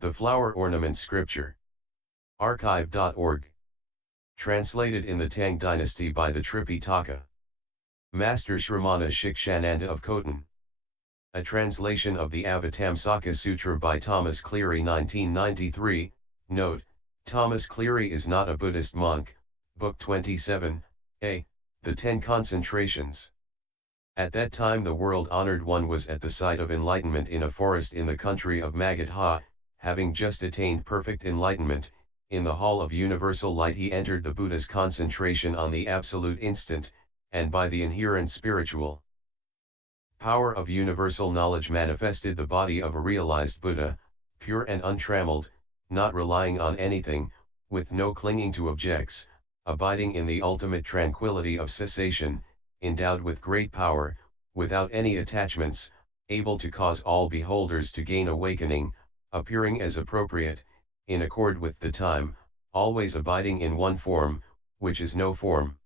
The Flower Ornament Scripture. Archive.org. Translated in the Tang Dynasty by the Tripitaka. Master Shramana Shikshananda of Khotan. A translation of the Avatamsaka-Sutra by Thomas Cleary 1993. Note, Thomas Cleary is not a Buddhist monk. Book 27, A. The 10 Concentrations. At that time the world-honored one was at the site of enlightenment in a forest in the country of Magadha, having just attained perfect enlightenment. In the hall of universal light he entered the Buddha's concentration on the absolute instant, and by the inherent spiritual power of universal knowledge manifested the body of a realized Buddha, pure and untrammeled, not relying on anything, with no clinging to objects, abiding in the ultimate tranquility of cessation, endowed with great power, without any attachments, able to cause all beholders to gain awakening, appearing as appropriate, in accord with the time, always abiding in one form, which is no form.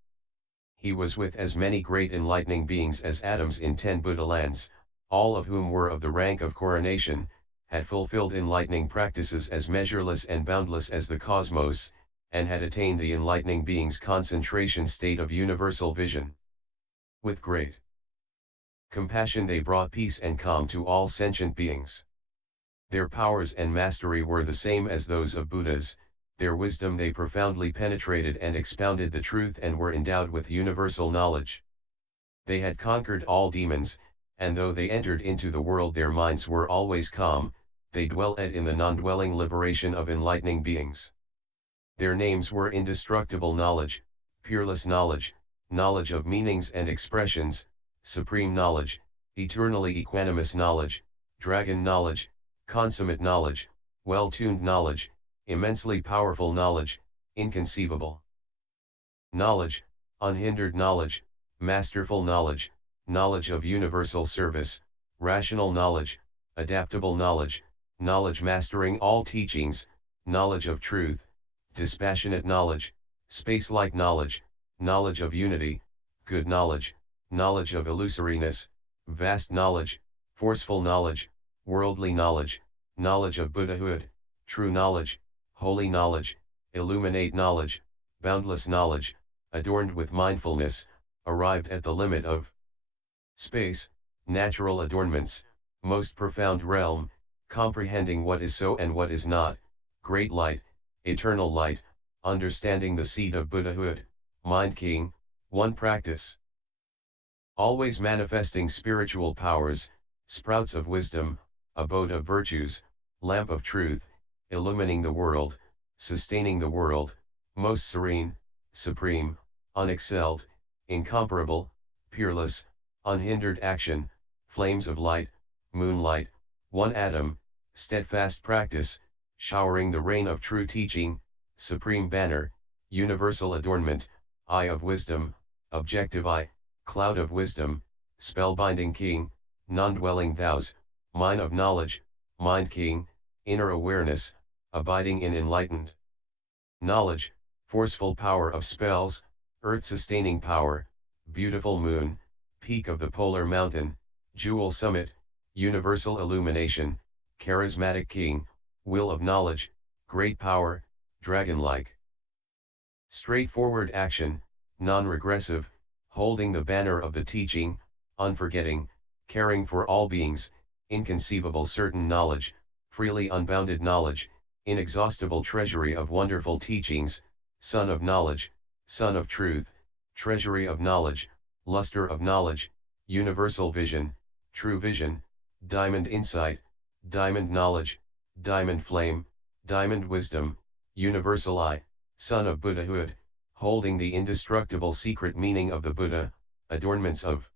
He was with as many great enlightening beings as atoms in 10 Buddha lands, all of whom were of the rank of coronation, had fulfilled enlightening practices as measureless and boundless as the cosmos, and had attained the enlightening being's concentration state of universal vision. With great compassion they brought peace and calm to all sentient beings. Their powers and mastery were the same as those of Buddhas. Their wisdom they profoundly penetrated and expounded the truth and were endowed with universal knowledge. They had conquered all demons, and though they entered into the world their minds were always calm, they dwelt in the non-dwelling liberation of enlightening beings. Their names were indestructible knowledge, peerless knowledge, knowledge of meanings and expressions, supreme knowledge, eternally equanimous knowledge, dragon knowledge, consummate knowledge, well-tuned knowledge, immensely powerful knowledge, inconceivable knowledge, unhindered knowledge, masterful knowledge, knowledge of universal service, rational knowledge, adaptable knowledge, knowledge mastering all teachings, knowledge of truth, dispassionate knowledge, space-like knowledge, knowledge of unity, good knowledge, knowledge of illusoriness, vast knowledge, forceful knowledge, worldly knowledge, knowledge of Buddhahood, true knowledge, holy knowledge, illuminate knowledge, boundless knowledge, adorned with mindfulness, arrived at the limit of space, natural adornments, most profound realm, comprehending what is so and what is not, great light, eternal light, understanding the seed of Buddhahood, mind king, one practice. Always manifesting spiritual powers, sprouts of wisdom, abode of virtues, lamp of truth, illumining the world, sustaining the world, most serene, supreme, unexcelled, incomparable, peerless, unhindered action, flames of light, moonlight, one atom, steadfast practice, showering the rain of true teaching, supreme banner, universal adornment, eye of wisdom, objective eye, cloud of wisdom, spellbinding king, non-dwelling vows, mine of knowledge, mind king, inner awareness, abiding in enlightened knowledge, forceful power of spells, earth-sustaining power, beautiful moon, peak of the polar mountain, jewel summit, universal illumination, charismatic king, will of knowledge, great power, dragon-like. Straightforward action, non-regressive, holding the banner of the teaching, unforgetting, caring for all beings, inconceivable certain knowledge, freely unbounded knowledge, inexhaustible treasury of wonderful teachings, sun of knowledge, sun of truth, treasury of knowledge, luster of knowledge, universal vision, true vision, diamond insight, diamond knowledge, diamond flame, diamond wisdom, universal eye, son of Buddhahood, holding the indestructible secret meaning of the Buddha, adornments of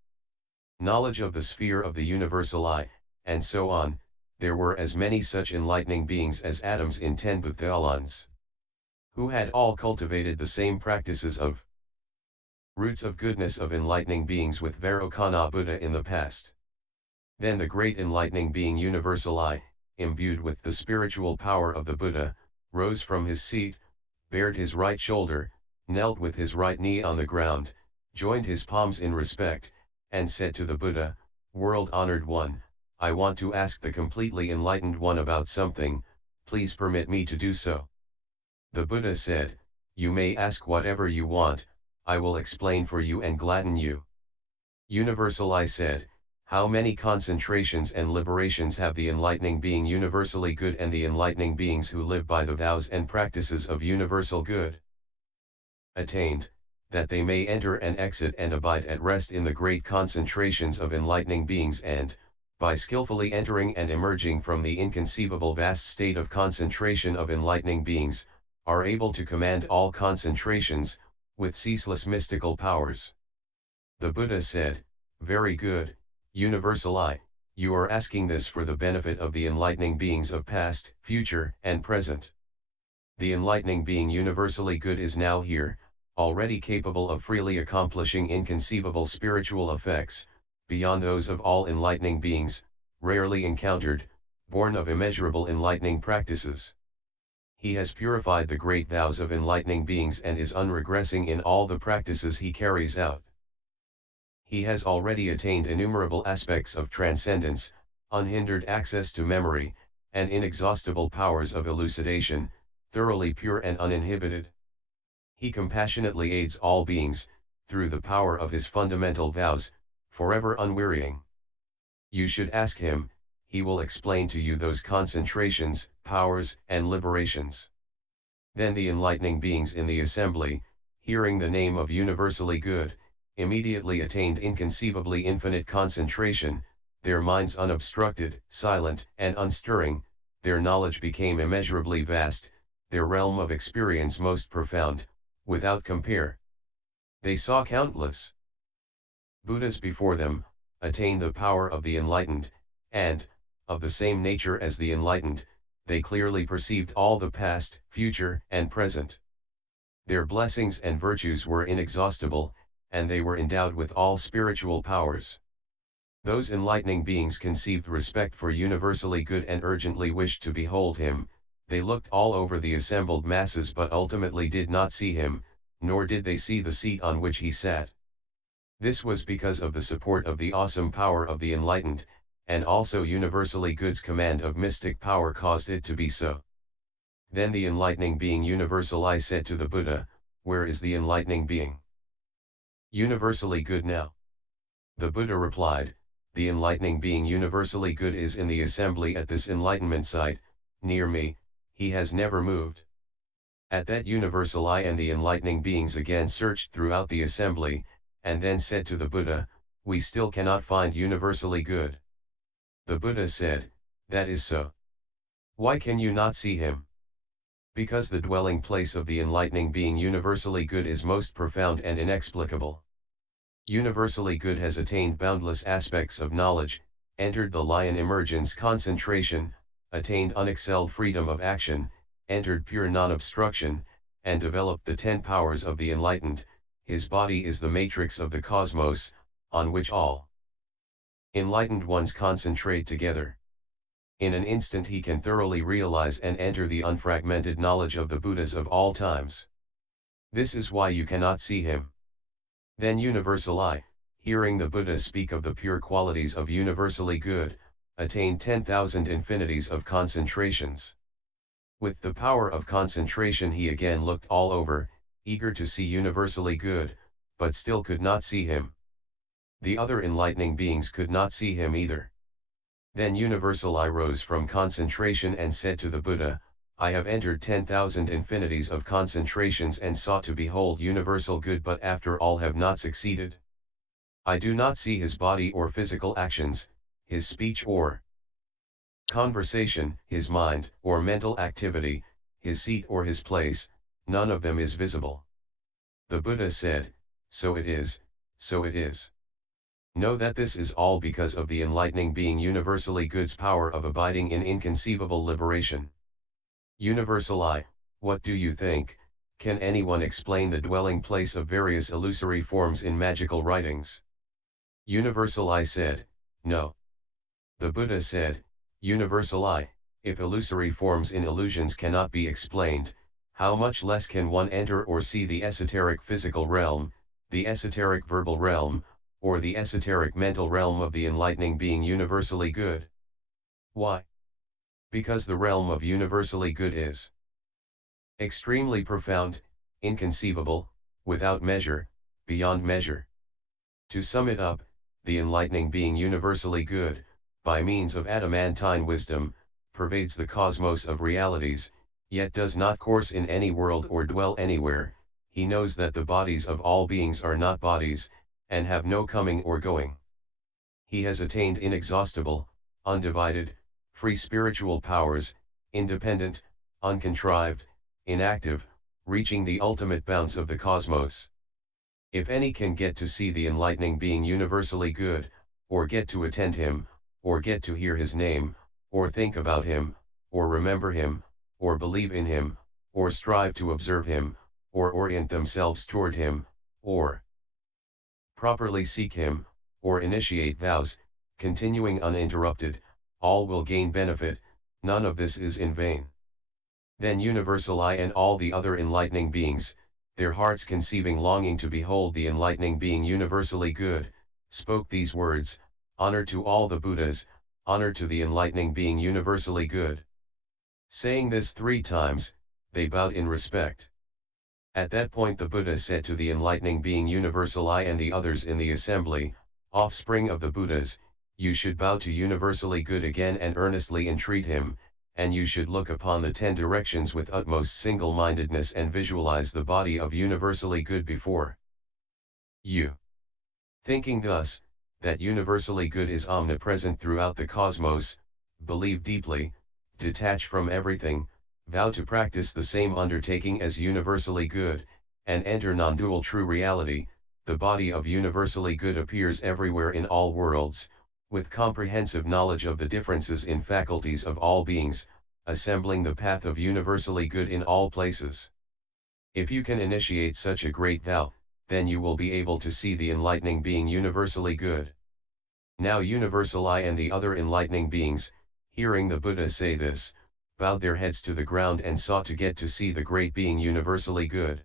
knowledge of the sphere of the universal eye, and so on. There were as many such enlightening beings as atoms in 10 Buddha lands, who had all cultivated the same practices of roots of goodness of enlightening beings with Vairocana Buddha in the past. Then the great enlightening being universal I, imbued with the spiritual power of the Buddha, rose from his seat, bared his right shoulder, knelt with his right knee on the ground, joined his palms in respect, and said to the Buddha, "World-honored one, I want to ask the completely enlightened one about something. Please permit me to do so. The Buddha said, you may ask whatever you want, I will explain for you and gladden you. Universal I said, how many concentrations and liberations have the enlightening being universally good and the enlightening beings who live by the vows and practices of universal good attained, that they may enter and exit and abide at rest in the great concentrations of enlightening beings and, by skillfully entering and emerging from the inconceivable vast state of concentration of enlightening beings, are able to command all concentrations, with ceaseless mystical powers. The Buddha said, very good, Universal I, you are asking this for the benefit of the enlightening beings of past, future, and present. The enlightening being universally good is now here, already capable of freely accomplishing inconceivable spiritual effects, beyond those of all enlightening beings, rarely encountered, born of immeasurable enlightening practices. He has purified the great vows of enlightening beings and is unregressing in all the practices he carries out. He has already attained innumerable aspects of transcendence, unhindered access to memory, and inexhaustible powers of elucidation, thoroughly pure and uninhibited. He compassionately aids all beings, through the power of his fundamental vows, forever unwearying. You should ask him, he will explain to you those concentrations, powers, and liberations. Then the enlightening beings in the assembly, hearing the name of universally good, immediately attained inconceivably infinite concentration, their minds unobstructed, silent, and unstirring, their knowledge became immeasurably vast, their realm of experience most profound, without compare. They saw countless Buddhas before them, attain the power of the enlightened, and, of the same nature as the enlightened, they clearly perceived all the past, future, and present. Their blessings and virtues were inexhaustible, and they were endowed with all spiritual powers. Those enlightening beings conceived respect for universally good and urgently wished to behold him. They looked all over the assembled masses but ultimately did not see him, nor did they see the seat on which he sat. This was because of the support of the awesome power of the enlightened, and also universally good's command of mystic power caused it to be so. Then the enlightening being universal I said to the Buddha, where is the enlightening being? Universally good now. The Buddha replied, the enlightening being universally good is in the assembly at this enlightenment site, near me, he has never moved. At that universal I and the enlightening beings again searched throughout the assembly, and then said to the Buddha, we still cannot find universally good. The Buddha said, that is so. Why can you not see him? Because the dwelling place of the enlightening being universally good is most profound and inexplicable. Universally good has attained boundless aspects of knowledge, entered the lion emergence concentration, attained unexcelled freedom of action, entered pure non-obstruction, and developed the 10 powers of the enlightened. His body is the matrix of the cosmos, on which all enlightened ones concentrate together. In an instant he can thoroughly realize and enter the unfragmented knowledge of the Buddhas of all times. This is why you cannot see him. Then universal I, hearing the Buddha speak of the pure qualities of universally good, attained 10,000 infinities of concentrations. With the power of concentration he again looked all over, eager to see universally good, but still could not see him. The other enlightening beings could not see him either. Then universal I rose from concentration and said to the Buddha, I have entered 10,000 infinities of concentrations and sought to behold universal good but after all have not succeeded. I do not see his body or physical actions, his speech or conversation, his mind or mental activity, his seat or his place, none of them is visible. The Buddha said, so it is, so it is. Know that this is all because of the enlightening being universally good's power of abiding in inconceivable liberation. Universal I, what do you think, can anyone explain the dwelling place of various illusory forms in magical writings? Universal I said, no. The Buddha said, Universal I, if illusory forms in illusions cannot be explained, how much less can one enter or see the esoteric physical realm, the esoteric verbal realm, or the esoteric mental realm of the enlightening being universally good? Why? Because the realm of universally good is extremely profound, inconceivable, without measure, beyond measure. To sum it up, the enlightening being universally good, by means of adamantine wisdom, pervades the cosmos of realities, yet does not course in any world or dwell anywhere. He knows that the bodies of all beings are not bodies, and have no coming or going. He has attained inexhaustible, undivided, free spiritual powers, independent, uncontrived, inactive, reaching the ultimate bounds of the cosmos. If any can get to see the enlightening being universally good, or get to attend him, or get to hear his name, or think about him, or remember him, or believe in him, or strive to observe him, or orient themselves toward him, or properly seek him, or initiate vows, continuing uninterrupted, all will gain benefit. None of this is in vain. Then Universal I and all the other enlightening beings, their hearts conceiving longing to behold the enlightening being universally good, spoke these words: honor to all the Buddhas, honor to the enlightening being universally good. Saying this 3 times, they bowed in respect. At that point the Buddha said to the enlightening being universal I and the others in the assembly, offspring of the Buddhas, you should bow to universally good again and earnestly entreat him, and you should look upon the 10 directions with utmost single-mindedness and visualize the body of universally good before you. Thinking thus, that universally good is omnipresent throughout the cosmos, believe deeply, detach from everything, vow to practice the same undertaking as universally good, and enter non-dual true reality. The body of universally good appears everywhere in all worlds, with comprehensive knowledge of the differences in faculties of all beings, assembling the path of universally good in all places. If you can initiate such a great vow, then you will be able to see the enlightening being universally good. Now Universal I and the other enlightening beings, hearing the Buddha say this, bowed their heads to the ground and sought to get to see the great being universally good.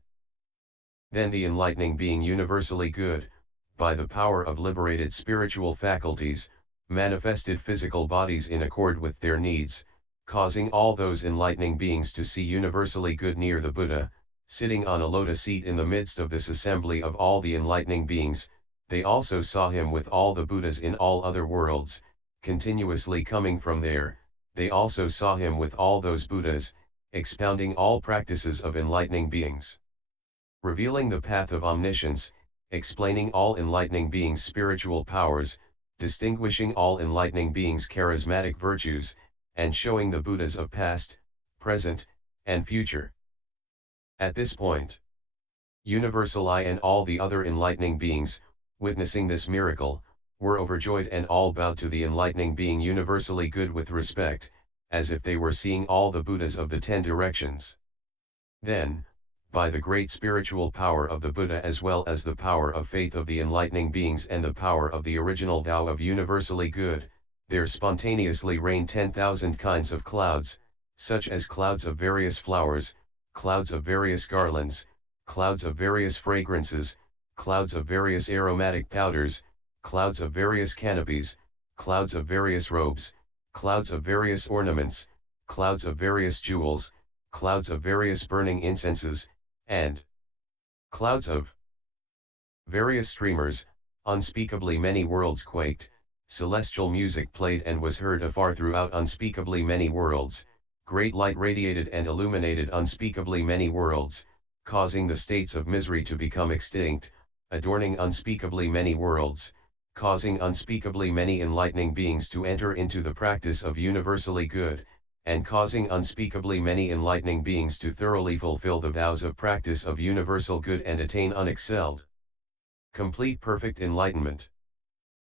Then the enlightening being universally good, by the power of liberated spiritual faculties, manifested physical bodies in accord with their needs, causing all those enlightening beings to see universally good near the Buddha, sitting on a lotus seat in the midst of this assembly of all the enlightening beings. They also saw him with all the Buddhas in all other worlds, continuously coming from there. They also saw him with all those Buddhas, expounding all practices of enlightening beings, revealing the path of omniscience, explaining all enlightening beings' spiritual powers, distinguishing all enlightening beings' charismatic virtues, and showing the Buddhas of past, present, and future. At this point, Universal I and all the other enlightening beings, witnessing this miracle, were overjoyed and all bowed to the enlightening being universally good with respect, as if they were seeing all the Buddhas of the 10 directions. Then, by the great spiritual power of the Buddha as well as the power of faith of the enlightening beings and the power of the original vow of universally good, there spontaneously rained 10,000 kinds of clouds, such as clouds of various flowers, clouds of various garlands, clouds of various fragrances, clouds of various aromatic powders, clouds of various canopies, clouds of various robes, clouds of various ornaments, clouds of various jewels, clouds of various burning incenses, and clouds of various streamers. Unspeakably many worlds quaked, celestial music played and was heard afar throughout unspeakably many worlds, great light radiated and illuminated unspeakably many worlds, causing the states of misery to become extinct, adorning unspeakably many worlds, causing unspeakably many enlightening beings to enter into the practice of universally good, and causing unspeakably many enlightening beings to thoroughly fulfill the vows of practice of universal good and attain unexcelled, complete perfect enlightenment.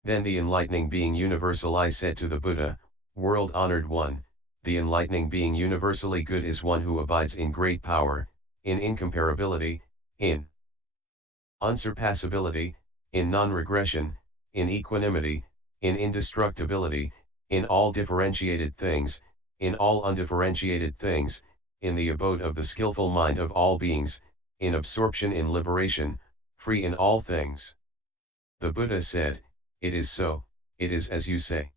Then the enlightening being universal I said to the Buddha, world-honored one, the enlightening being universally good is one who abides in great power, in incomparability, in unsurpassability, in non-regression, in equanimity, in indestructibility, in all differentiated things, in all undifferentiated things, in the abode of the skillful mind of all beings, in absorption in liberation, free in all things. The Buddha said, it is so, it is as you say.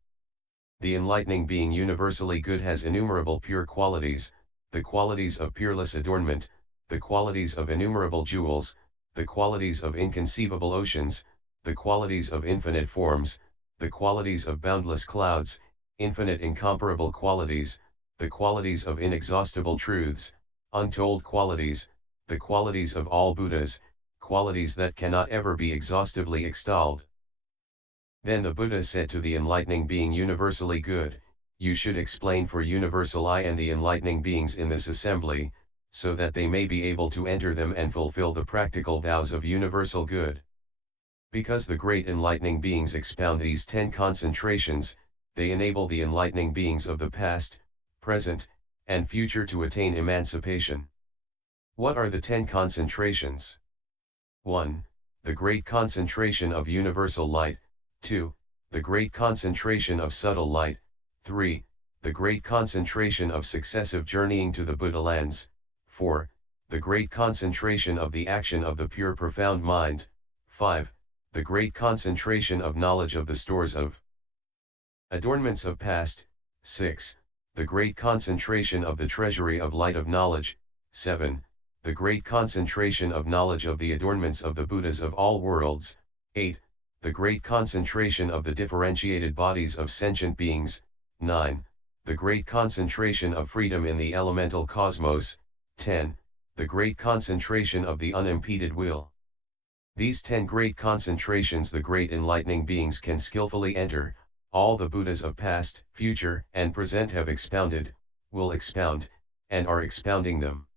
The enlightening being universally good has innumerable pure qualities, the qualities of peerless adornment, the qualities of innumerable jewels, the qualities of inconceivable oceans, the qualities of infinite forms, the qualities of boundless clouds, infinite incomparable qualities, the qualities of inexhaustible truths, untold qualities, the qualities of all Buddhas, qualities that cannot ever be exhaustively extolled. Then the Buddha said to the enlightening being universally good, you should explain for universal I and the enlightening beings in this assembly, so that they may be able to enter them and fulfill the practical vows of universal good. Because the great enlightening beings expound these 10 concentrations, they enable the enlightening beings of the past, present, and future to attain emancipation. What are the 10 concentrations? 1. The great concentration of universal light. 2. The great concentration of subtle light. 3. The great concentration of successive journeying to the Buddha lands. 4. The great concentration of the action of the pure profound mind. 5. The great concentration of knowledge of the stores of adornments of past. 6. The great concentration of the treasury of light of knowledge. 7. The great concentration of knowledge of the adornments of the Buddhas of all worlds. 8. The great concentration of the differentiated bodies of sentient beings. 9. The great concentration of freedom in the elemental cosmos. 10. The great concentration of the unimpeded will. These 10 great concentrations the great enlightening beings can skillfully enter, all the Buddhas of past, future, and present have expounded, will expound, and are expounding them.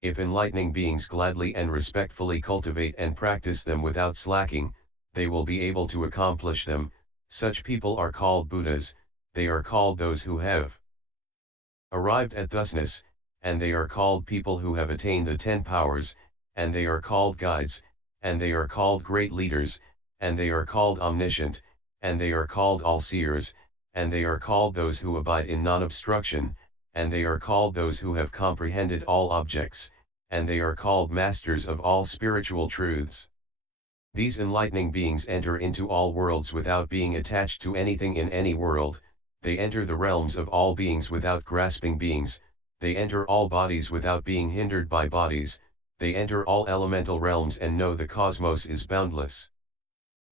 If enlightening beings gladly and respectfully cultivate and practice them without slacking, they will be able to accomplish them. Such people are called Buddhas, they are called those who have arrived at thusness, and they are called people who have attained the 10 powers, and they are called guides, and they are called great leaders, and they are called omniscient, and they are called all-seers, and they are called those who abide in non-obstruction, and they are called those who have comprehended all objects, and they are called masters of all spiritual truths. These enlightening beings enter into all worlds without being attached to anything in any world, they enter the realms of all beings without grasping beings, they enter all bodies without being hindered by bodies, they enter all elemental realms and know the cosmos is boundless.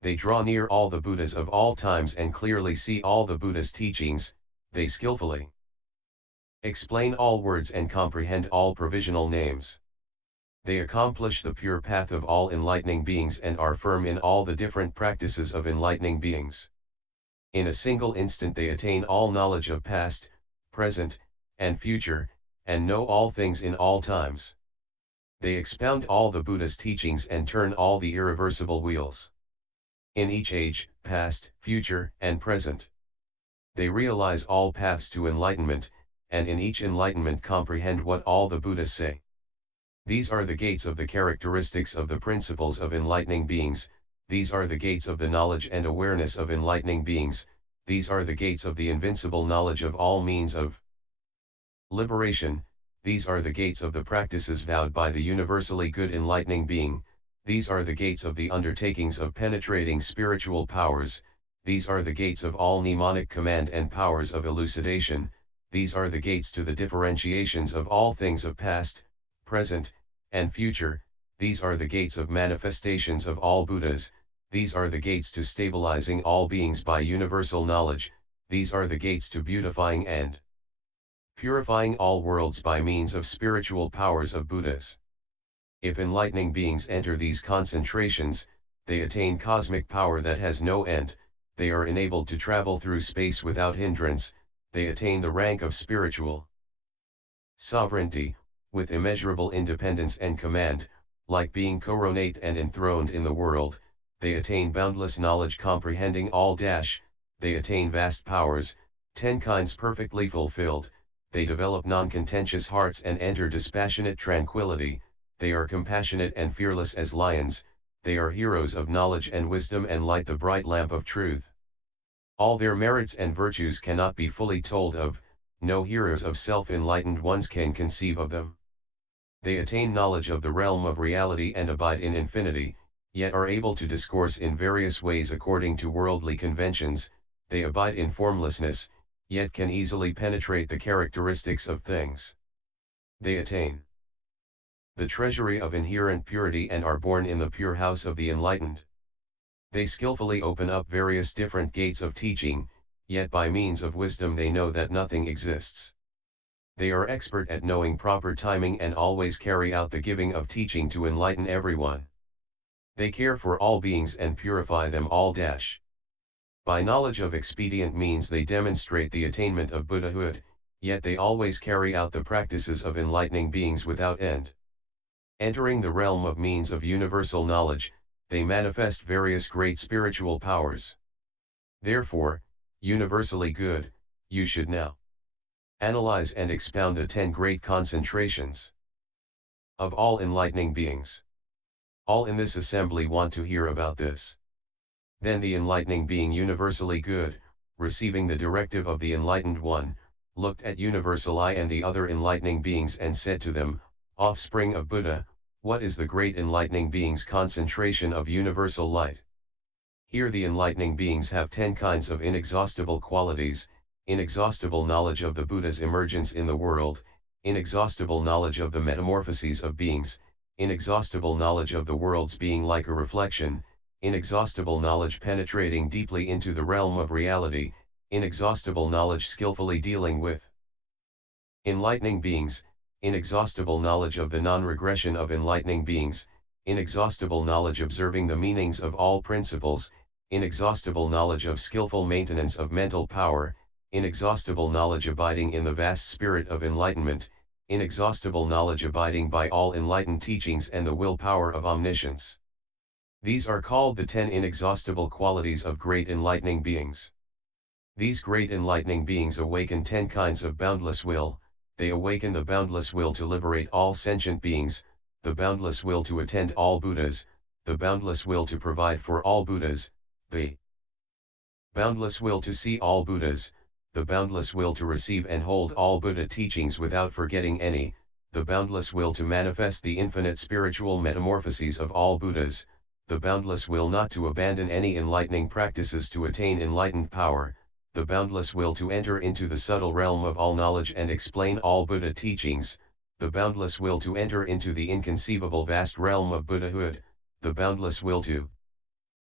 They draw near all the Buddhas of all times and clearly see all the Buddha's teachings, they skillfully explain all words and comprehend all provisional names. They accomplish the pure path of all enlightening beings and are firm in all the different practices of enlightening beings. In a single instant they attain all knowledge of past, present, and future, and know all things in all times. They expound all the Buddha's teachings and turn all the irreversible wheels. In each age, past, future, and present, they realize all paths to enlightenment, and in each enlightenment comprehend what all the Buddhas say. These are the gates of the characteristics of the principles of enlightening beings, these are the gates of the knowledge and awareness of enlightening beings, these are the gates of the invincible knowledge of all means of liberation, these are the gates of the practices vowed by the universally good enlightening being, these are the gates of the undertakings of penetrating spiritual powers, these are the gates of all mnemonic command and powers of elucidation, these are the gates to the differentiations of all things of past, present, and future, these are the gates of manifestations of all Buddhas, these are the gates to stabilizing all beings by universal knowledge, these are the gates to beautifying and purifying all worlds by means of spiritual powers of Buddhas. If enlightening beings enter these concentrations, they attain cosmic power that has no end, they are enabled to travel through space without hindrance, they attain the rank of spiritual sovereignty, with immeasurable independence and command, like being coronate and enthroned in the world, they attain boundless knowledge comprehending all they attain vast powers, 10 kinds perfectly fulfilled, they develop non-contentious hearts and enter dispassionate tranquility, they are compassionate and fearless as lions, they are heroes of knowledge and wisdom and light the bright lamp of truth. All their merits and virtues cannot be fully told of, no heroes of self-enlightened ones can conceive of them. They attain knowledge of the realm of reality and abide in infinity, yet are able to discourse in various ways according to worldly conventions, they abide in formlessness, yet can easily penetrate the characteristics of things. They attain the treasury of inherent purity and are born in the pure house of the enlightened. They skillfully open up various different gates of teaching, yet by means of wisdom they know that nothing exists. They are expert at knowing proper timing and always carry out the giving of teaching to enlighten everyone. They care for all beings and purify them all. By knowledge of expedient means they demonstrate the attainment of Buddhahood, yet they always carry out the practices of enlightening beings without end. Entering the realm of means of universal knowledge, they manifest various great spiritual powers. Therefore, universally good, you should now analyze and expound the 10 great concentrations of all enlightening beings. All in this assembly want to hear about this. Then the enlightening being universally good, receiving the directive of the enlightened one, looked at universal I and the other enlightening beings and said to them, offspring of Buddha, what is the great enlightening being's concentration of universal light? Here the enlightening beings have 10 kinds of inexhaustible qualities, inexhaustible knowledge of the Buddha's emergence in the world, inexhaustible knowledge of the metamorphoses of beings, inexhaustible knowledge of the world's being like a reflection, inexhaustible knowledge penetrating deeply into the realm of reality, inexhaustible knowledge skillfully dealing with enlightening beings, inexhaustible knowledge of the non-regression of enlightening beings, inexhaustible knowledge observing the meanings of all principles, inexhaustible knowledge of skillful maintenance of mental power, inexhaustible knowledge abiding in the vast spirit of enlightenment, inexhaustible knowledge abiding by all enlightened teachings and the will-power of omniscience. These are called the 10 inexhaustible qualities of great enlightening beings. These great enlightening beings awaken 10 kinds of boundless will. They awaken the boundless will to liberate all sentient beings, the boundless will to attend all Buddhas, the boundless will to provide for all Buddhas, the boundless will to see all Buddhas, the boundless will to receive and hold all Buddha teachings without forgetting any, the boundless will to manifest the infinite spiritual metamorphoses of all Buddhas, the boundless will not to abandon any enlightening practices to attain enlightened power, the boundless will to enter into the subtle realm of all knowledge and explain all Buddha teachings, the boundless will to enter into the inconceivable vast realm of Buddhahood, the boundless will to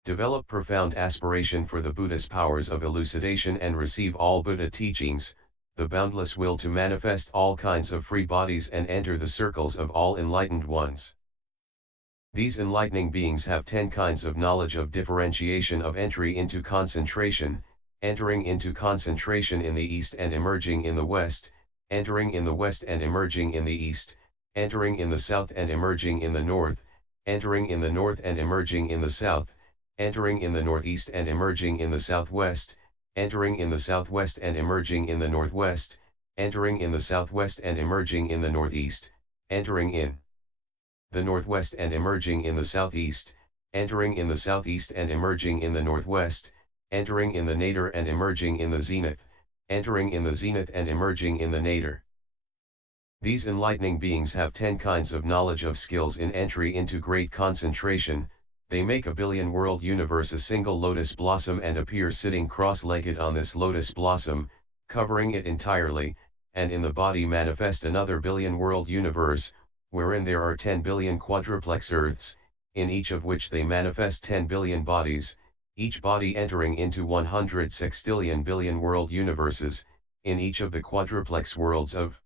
develop profound aspiration for the Buddha's powers of elucidation and receive all Buddha teachings, the boundless will to manifest all kinds of free bodies and enter the circles of all enlightened ones. These enlightening beings have 10 kinds of knowledge of differentiation of entry into concentration, entering into concentration in the east and emerging in the west, entering in the west and emerging in the east, entering in the south and emerging in the north, entering in the north and emerging in the south, entering in the northeast and emerging in the southwest, entering in the southwest and emerging in the northwest, entering in the southwest and emerging in the northeast, entering in the northwest and emerging in the southeast, entering in the southeast and emerging in the northwest, entering in the nadir and emerging in the zenith, entering in the zenith and emerging in the nadir. These enlightening beings have 10 kinds of knowledge of skills in entry into great concentration. They make a billion world universe a single lotus blossom and appear sitting cross-legged on this lotus blossom, covering it entirely, and in the body manifest another billion world universe, wherein there are 10 billion quadruplex earths, in each of which they manifest 10 billion bodies, each body entering into 100 sextillion billion world universes, in each of the quadruplex worlds of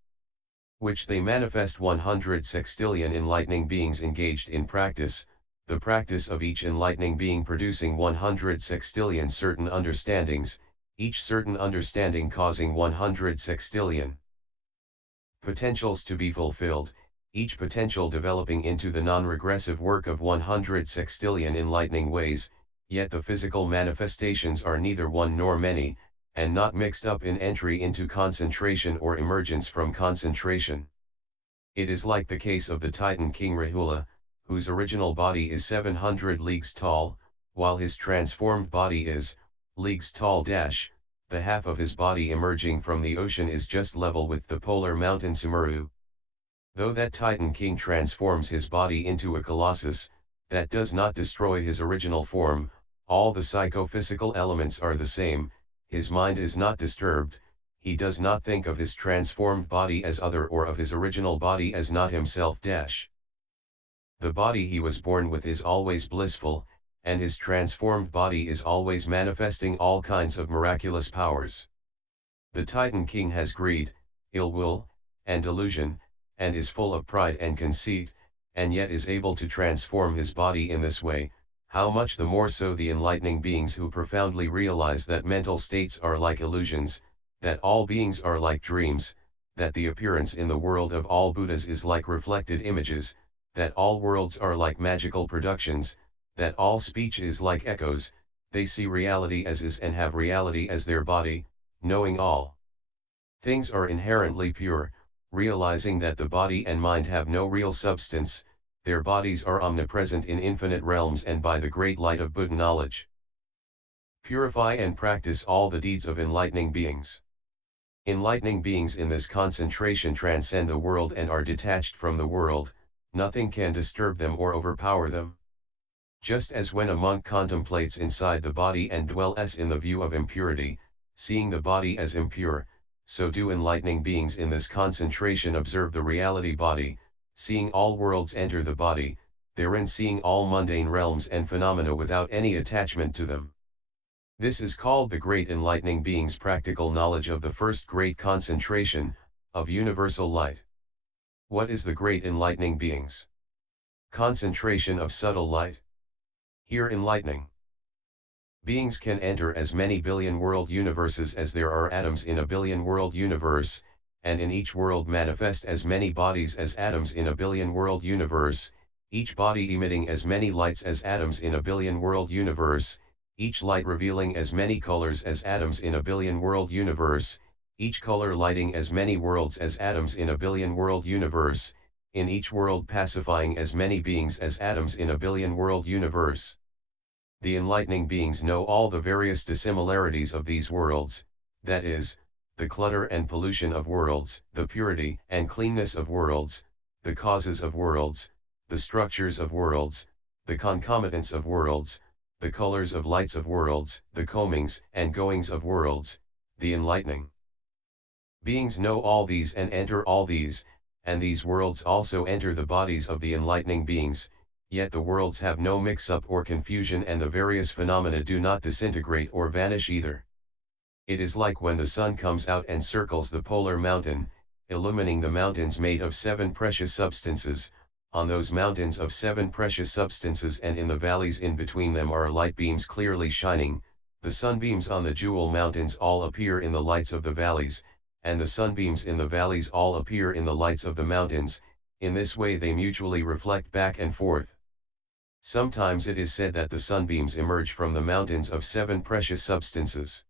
which they manifest 100 sextillion enlightening beings engaged in practice, the practice of each enlightening being producing 100 sextillion certain understandings, each certain understanding causing 100 sextillion potentials to be fulfilled, each potential developing into the non-regressive work of 100 sextillion enlightening ways, yet the physical manifestations are neither one nor many, and not mixed up in entry into concentration or emergence from concentration. It is like the case of the Titan king Rahula, whose original body is 700 leagues tall, while his transformed body is leagues tall. The half of his body emerging from the ocean is just level with the polar mountain Sumcru. Though that Titan king transforms his body into a colossus, that does not destroy his original form. All the psychophysical elements are the same, his mind is not disturbed, he does not think of his transformed body as other or of his original body as not himself. The body he was born with is always blissful, and his transformed body is always manifesting all kinds of miraculous powers. The Titan King has greed, ill will, and delusion, and is full of pride and conceit, and yet is able to transform his body in this way. How much the more so the enlightening beings who profoundly realize that mental states are like illusions, that all beings are like dreams, that the appearance in the world of all Buddhas is like reflected images, that all worlds are like magical productions, that all speech is like echoes. They see reality as is and have reality as their body, knowing all things are inherently pure, realizing that the body and mind have no real substance. Their bodies are omnipresent in infinite realms and by the great light of Buddha knowledge. Purify and practice all the deeds of enlightening beings. Enlightening beings in this concentration transcend the world and are detached from the world, nothing can disturb them or overpower them. Just as when a monk contemplates inside the body and dwells in the view of impurity, seeing the body as impure, so do enlightening beings in this concentration observe the reality body, seeing all worlds enter the body, therein seeing all mundane realms and phenomena without any attachment to them. This is called the great enlightening being's practical knowledge of the first great concentration, of universal light. What is the great enlightening being's concentration of subtle light? Here enlightening beings can enter as many billion world universes as there are atoms in a billion world universe, and in each world manifest as many bodies as atoms in a billion world universe, each body emitting as many lights as atoms in a billion world universe, each light revealing as many colors as atoms in a billion world universe, each color lighting as many worlds as atoms in a billion world universe, in each world pacifying as many beings as atoms in a billion world universe. The enlightening beings know all the various dissimilarities of these worlds, that is, the clutter and pollution of worlds, the purity and cleanness of worlds, the causes of worlds, the structures of worlds, the concomitants of worlds, the colors of lights of worlds, the comings and goings of worlds. The enlightening beings know all these and enter all these, and these worlds also enter the bodies of the enlightening beings, yet the worlds have no mix-up or confusion and the various phenomena do not disintegrate or vanish either. It is like when the sun comes out and circles the polar mountain, illumining the mountains made of 7 precious substances. On those mountains of 7 precious substances and in the valleys in between them are light beams clearly shining. The sunbeams on the jewel mountains all appear in the lights of the valleys, and the sunbeams in the valleys all appear in the lights of the mountains. In this way they mutually reflect back and forth. Sometimes it is said that the sunbeams emerge from the mountains of 7 precious substances.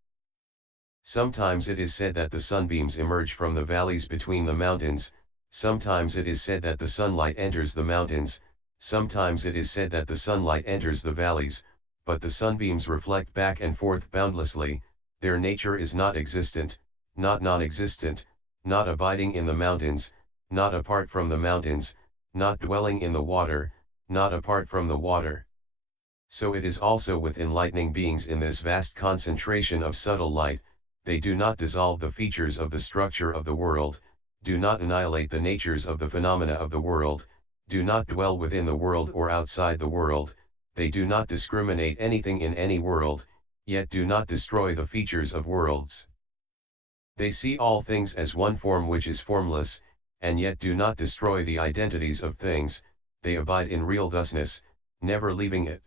Sometimes it is said that the sunbeams emerge from the valleys between the mountains. Sometimes it is said that the sunlight enters the mountains. Sometimes it is said that the sunlight enters the valleys, but the sunbeams reflect back and forth boundlessly. Their nature is not existent, not non-existent, not abiding in the mountains, not apart from the mountains, not dwelling in the water, not apart from the water. So it is also with enlightening beings in this vast concentration of subtle light. They do not dissolve the features of the structure of the world, do not annihilate the natures of the phenomena of the world, do not dwell within the world or outside the world, they do not discriminate anything in any world, yet do not destroy the features of worlds. They see all things as one form which is formless, and yet do not destroy the identities of things. They abide in real thusness, never leaving it.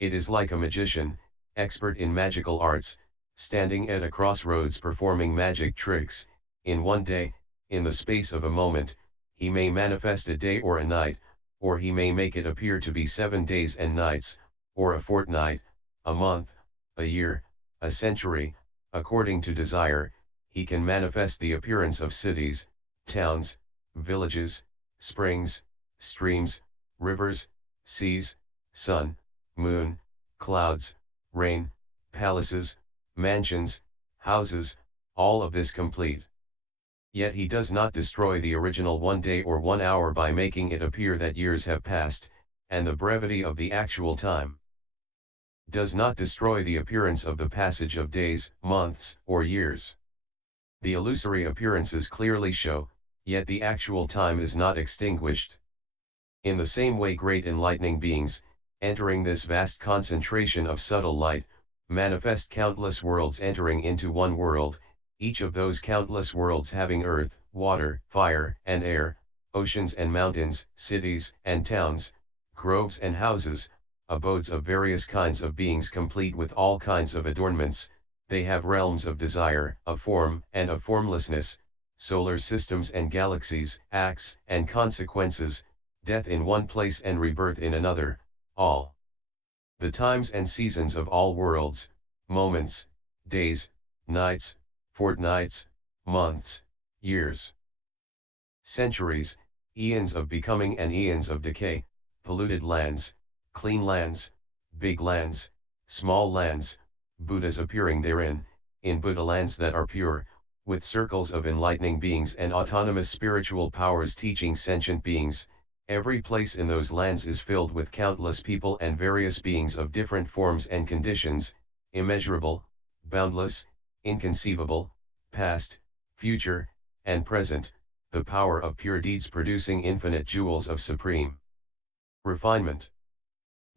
It is like a magician, expert in magical arts, standing at a crossroads performing magic tricks. In one day, in the space of a moment, he may manifest a day or a night, or he may make it appear to be 7 days and nights, or a fortnight, a month, a year, a century. According to desire, he can manifest the appearance of cities, towns, villages, springs, streams, rivers, seas, sun, moon, clouds, rain, palaces, mansions, houses, all of this complete. Yet he does not destroy the original 1 day or 1 hour by making it appear that years have passed, and the brevity of the actual time. does not destroy the appearance of the passage of days, months, or years. The illusory appearances clearly show, yet the actual time is not extinguished. In the same way great enlightening beings, entering this vast concentration of subtle light, manifest countless worlds entering into one world, each of those countless worlds having earth, water, fire, and air, oceans and mountains, cities and towns, groves and houses, abodes of various kinds of beings complete with all kinds of adornments. They have realms of desire, of form and of formlessness, solar systems and galaxies, acts and consequences, death in one place and rebirth in another, all the times and seasons of all worlds, moments, days, nights, fortnights, months, years, centuries, eons of becoming and eons of decay, polluted lands, clean lands, big lands, small lands, Buddhas appearing therein, in Buddha lands that are pure, with circles of enlightening beings and autonomous spiritual powers teaching sentient beings. Every place in those lands is filled with countless people and various beings of different forms and conditions, immeasurable, boundless, inconceivable, past, future, and present, the power of pure deeds producing infinite jewels of supreme refinement.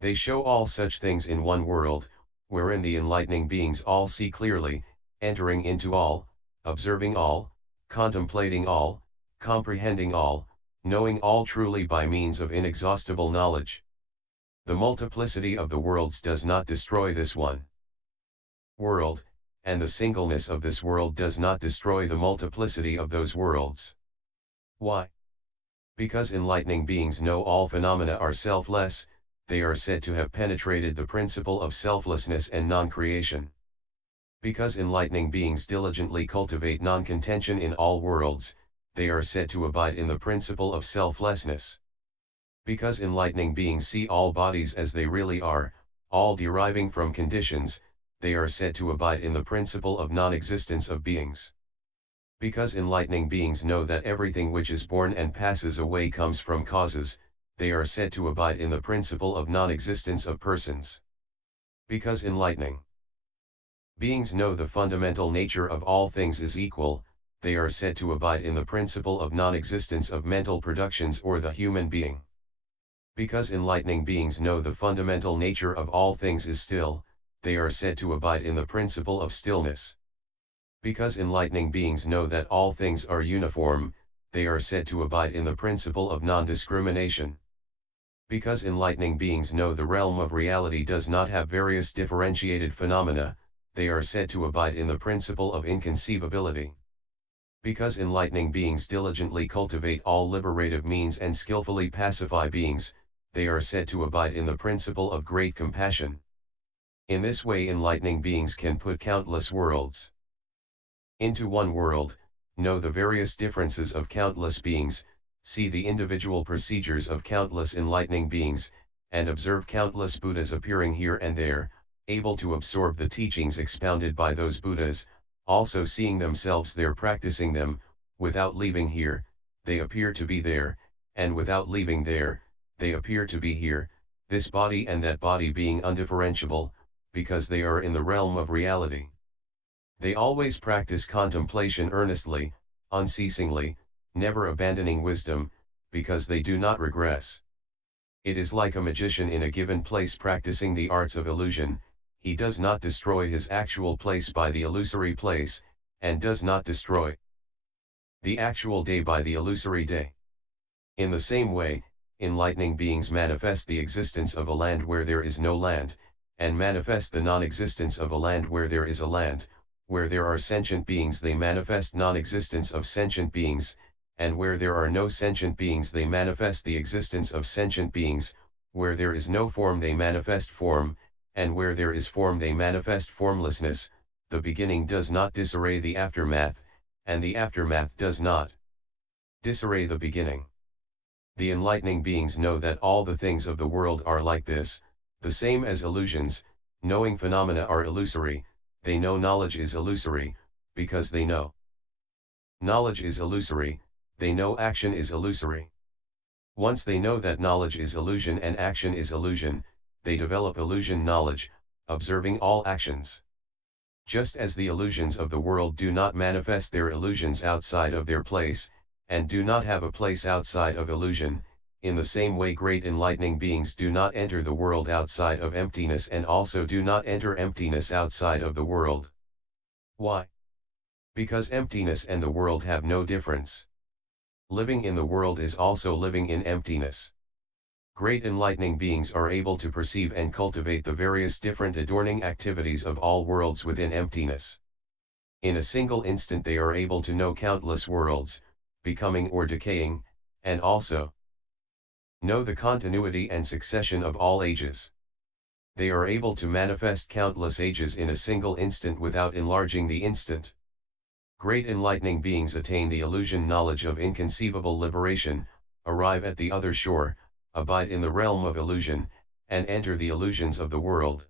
They show all such things in one world, wherein the enlightening beings all see clearly, entering into all, observing all, contemplating all, comprehending all, knowing all truly by means of inexhaustible knowledge. The multiplicity of the worlds does not destroy this one world, and the singleness of this world does not destroy the multiplicity of those worlds. Why? Because enlightening beings know all phenomena are selfless, they are said to have penetrated the principle of selflessness and non-creation. Because enlightening beings diligently cultivate non-contention in all worlds, they are said to abide in the principle of selflessness. Because enlightening beings see all bodies as they really are, all deriving from conditions, they are said to abide in the principle of non-existence of beings. Because enlightening beings know that everything which is born and passes away comes from causes, they are said to abide in the principle of non-existence of persons. Because enlightening beings know the fundamental nature of all things is equal, they are said to abide in the principle of non-existence of mental productions or the human being. Because enlightening beings know the fundamental nature of all things is still, they are said to abide in the principle of stillness. Because enlightening beings know that all things are uniform, they are said to abide in the principle of non-discrimination. Because enlightening beings know the realm of reality does not have various differentiated phenomena, they are said to abide in the principle of inconceivability. Because enlightening beings diligently cultivate all liberative means and skillfully pacify beings, they are said to abide in the principle of great compassion. In this way enlightening beings can put countless worlds into one world, know the various differences of countless beings, see the individual procedures of countless enlightening beings, and observe countless Buddhas appearing here and there, able to absorb the teachings expounded by those Buddhas, also seeing themselves there practicing them. Without leaving here, they appear to be there, and without leaving there, they appear to be here, this body and that body being undifferentiable, because they are in the realm of reality. They always practice contemplation earnestly, unceasingly, never abandoning wisdom, because they do not regress. It is like a magician in a given place practicing the arts of illusion. He does not destroy his actual place by the illusory place, and does not destroy the actual day by the illusory day. In the same way, enlightening beings manifest the existence of a land where there is no land, and manifest the non-existence of a land where there is a land. Where there are sentient beings they manifest non-existence of sentient beings, and where there are no sentient beings they manifest the existence of sentient beings. Where there is no form they manifest form, and where there is form they manifest formlessness. The beginning does not disarray the aftermath, and the aftermath does not disarray the beginning. The enlightening beings know that all the things of the world are like this, the same as illusions, knowing phenomena are illusory. They know knowledge is illusory, because they know knowledge is illusory, they know action is illusory. Once they know that knowledge is illusion and action is illusion, they develop illusion knowledge, observing all actions. Just as the illusions of the world do not manifest their illusions outside of their place, and do not have a place outside of illusion, in the same way great enlightening beings do not enter the world outside of emptiness and also do not enter emptiness outside of the world. Why? Because emptiness and the world have no difference. Living in the world is also living in emptiness. Great enlightening beings are able to perceive and cultivate the various different adorning activities of all worlds within emptiness. In a single instant they are able to know countless worlds, becoming or decaying, and also know the continuity and succession of all ages. They are able to manifest countless ages in a single instant without enlarging the instant. Great enlightening beings attain the illusion knowledge of inconceivable liberation, arrive at the other shore, abide in the realm of illusion, and enter the illusions of the world.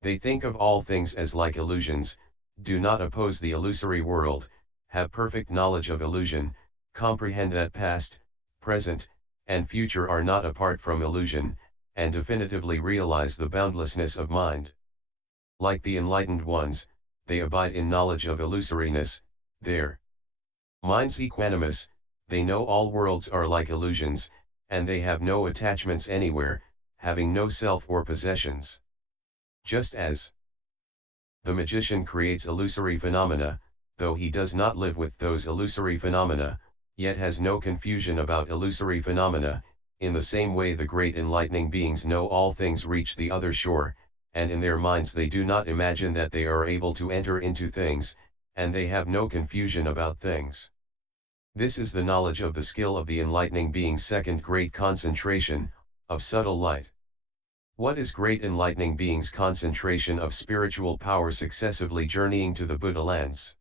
They think of all things as like illusions, do not oppose the illusory world, have perfect knowledge of illusion, comprehend that past, present, and future are not apart from illusion, and definitively realize the boundlessness of mind. Like the enlightened ones, they abide in knowledge of illusoriness, their minds equanimous, they know all worlds are like illusions, and they have no attachments anywhere, having no self or possessions. Just as the magician creates illusory phenomena, though he does not live with those illusory phenomena, yet has no confusion about illusory phenomena, in the same way the great enlightening beings know all things reach the other shore, and in their minds they do not imagine that they are able to enter into things, and they have no confusion about things. This is the knowledge of the skill of the enlightening being's second great concentration, of subtle light. What is great enlightening being's concentration of spiritual power successively journeying to the Buddha lands?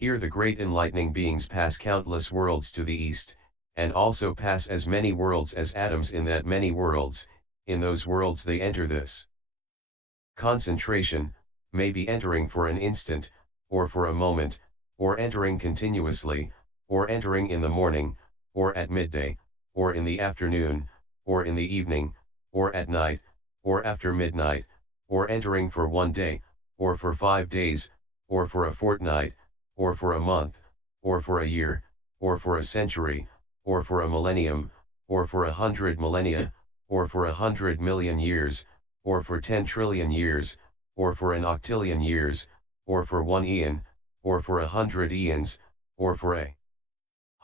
Here the great enlightening beings pass countless worlds to the east, and also pass as many worlds as atoms in that many worlds, in those worlds they enter this concentration, may be entering for an instant, or for a moment, or entering continuously, or entering in the morning, or at midday, or in the afternoon, or in the evening, or at night, or after midnight, or entering for 1 day, or for 5 days, or for a fortnight, or for a month, or for a year, or for a century, or for a millennium, or for 100 millennia, or for 100 million years, or for 10 trillion years, or for an octillion years, or for 1 eon, or for 100 eons, or for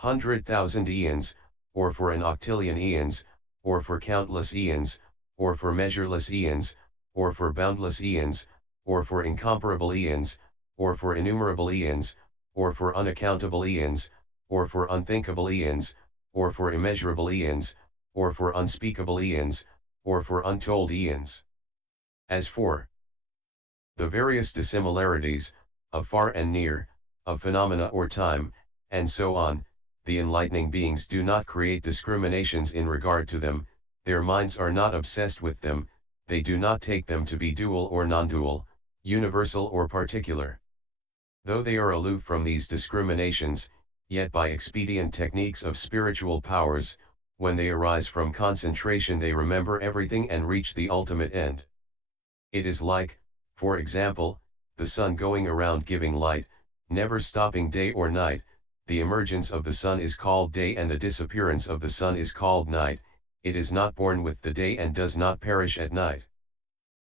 100,000 eons, or for an octillion eons, or for countless eons, or for measureless eons, or for boundless eons, or for incomparable eons, or for innumerable eons, or for unaccountable eons, or for unthinkable eons, or for immeasurable eons, or for unspeakable eons, or for untold eons. As for the various dissimilarities, of far and near, of phenomena or time, and so on, the enlightening beings do not create discriminations in regard to them, their minds are not obsessed with them, they do not take them to be dual or non-dual, universal or particular. Though they are aloof from these discriminations, yet by expedient techniques of spiritual powers, when they arise from concentration they remember everything and reach the ultimate end. It is like, for example, the sun going around giving light, never stopping day or night. The emergence of the sun is called day and the disappearance of the sun is called night, it is not born with the day and does not perish at night.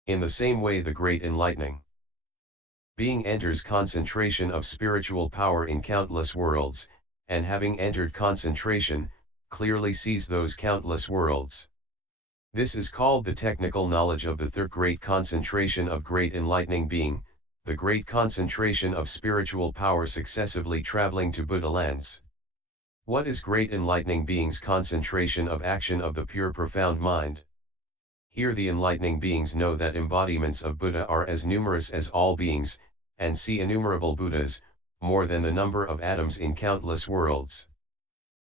In the same way the great enlightening being enters concentration of spiritual power in countless worlds, and having entered concentration, clearly sees those countless worlds. This is called the technical knowledge of the third great concentration of great enlightening being, the great concentration of spiritual power successively traveling to Buddha lands. What is great enlightening being's concentration of action of the pure profound mind? Here the enlightening beings know that embodiments of Buddha are as numerous as all beings, and see innumerable Buddhas, more than the number of atoms in countless worlds.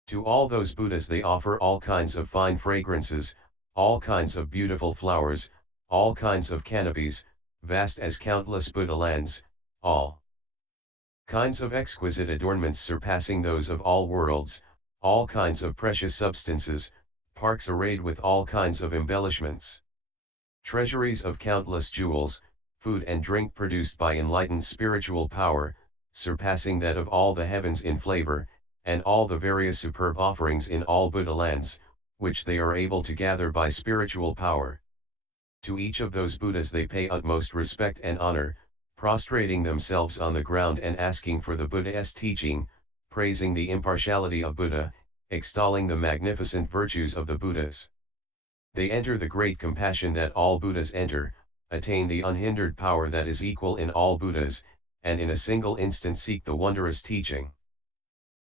To all those Buddhas they offer all kinds of fine fragrances, all kinds of beautiful flowers, all kinds of canopies, vast as countless Buddha lands, all kinds of exquisite adornments surpassing those of all worlds, all kinds of precious substances, parks arrayed with all kinds of embellishments. Treasuries of countless jewels, food and drink produced by enlightened spiritual power, surpassing that of all the heavens in flavor, and all the various superb offerings in all Buddha lands, which they are able to gather by spiritual power. To each of those Buddhas they pay utmost respect and honor, prostrating themselves on the ground and asking for the Buddha's teaching, praising the impartiality of Buddha, extolling the magnificent virtues of the Buddhas. They enter the great compassion that all Buddhas enter, attain the unhindered power that is equal in all Buddhas, and in a single instant seek the wondrous teaching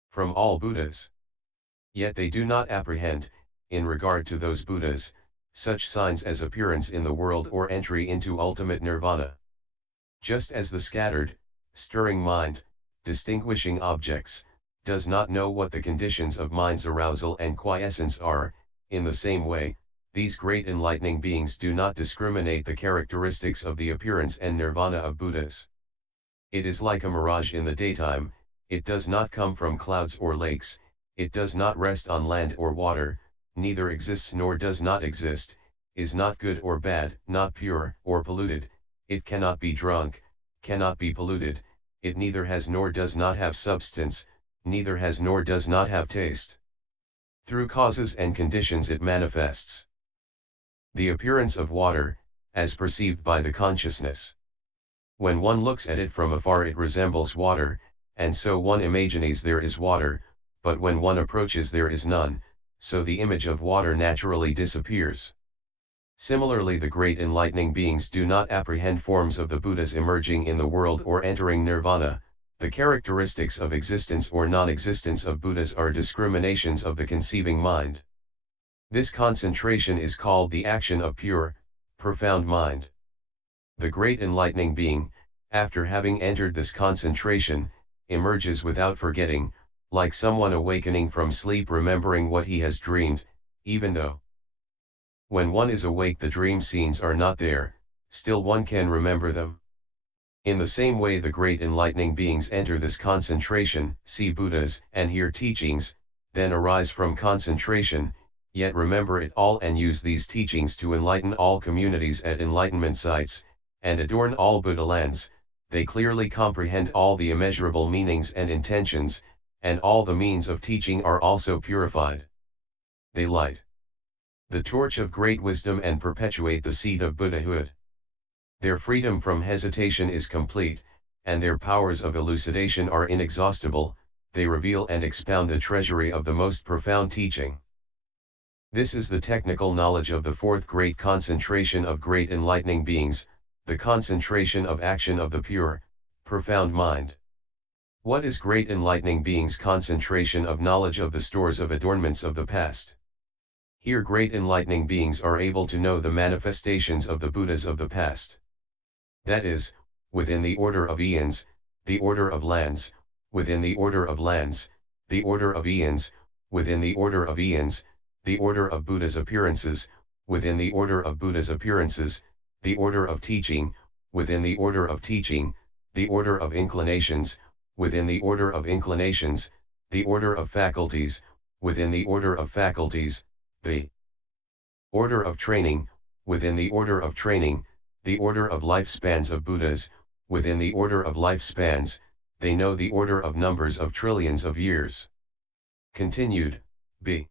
from all Buddhas. Yet they do not apprehend, in regard to those Buddhas, such signs as appearance in the world or entry into ultimate nirvana. Just as the scattered, stirring mind, distinguishing objects, does not know what the conditions of mind's arousal and quiescence are, in the same way, these great enlightening beings do not discriminate the characteristics of the appearance and nirvana of Buddhas. It is like a mirage in the daytime, it does not come from clouds or lakes, it does not rest on land or water, neither exists nor does not exist, is not good or bad, not pure or polluted, it cannot be drunk, cannot be polluted, it neither has nor does not have substance, neither has nor does not have taste. Through causes and conditions it manifests. The appearance of water, as perceived by the consciousness. When one looks at it from afar it resembles water, and so one imagines there is water, but when one approaches there is none, so the image of water naturally disappears. Similarly the great enlightening beings do not apprehend forms of the Buddhas emerging in the world or entering nirvana. The characteristics of existence or non-existence of Buddhas are discriminations of the conceiving mind. This concentration is called the action of pure, profound mind. The great enlightening being, after having entered this concentration, emerges without forgetting, like someone awakening from sleep remembering what he has dreamed, even though when one is awake the dream scenes are not there, still one can remember them. In the same way the great enlightening beings enter this concentration, see Buddhas, and hear teachings, then arise from concentration, yet remember it all and use these teachings to enlighten all communities at enlightenment sites, and adorn all Buddha lands. They clearly comprehend all the immeasurable meanings and intentions, and all the means of teaching are also purified. They light the torch of great wisdom and perpetuate the seed of Buddhahood. Their freedom from hesitation is complete, and their powers of elucidation are inexhaustible. They reveal and expound the treasury of the most profound teaching. This is the technical knowledge of the fourth great concentration of great enlightening beings, the concentration of action of the pure, profound mind. What is great enlightening beings' concentration of knowledge of the stores of adornments of the past? Here great enlightening beings are able to know the manifestations of the Buddhas of the past. That is, within the order of eons, the order of lands, within the order of lands, the order of eons, within the order of eons, the order of Buddha's appearances, within the order of Buddha's appearances, the order of teaching, within the order of teaching, the order of inclinations, within the order of inclinations, the order of faculties, within the order of faculties, the order of training, within the order of training, the order of lifespans of Buddhas, within the order of lifespans, they know the order of numbers of trillions of years. Continued, b.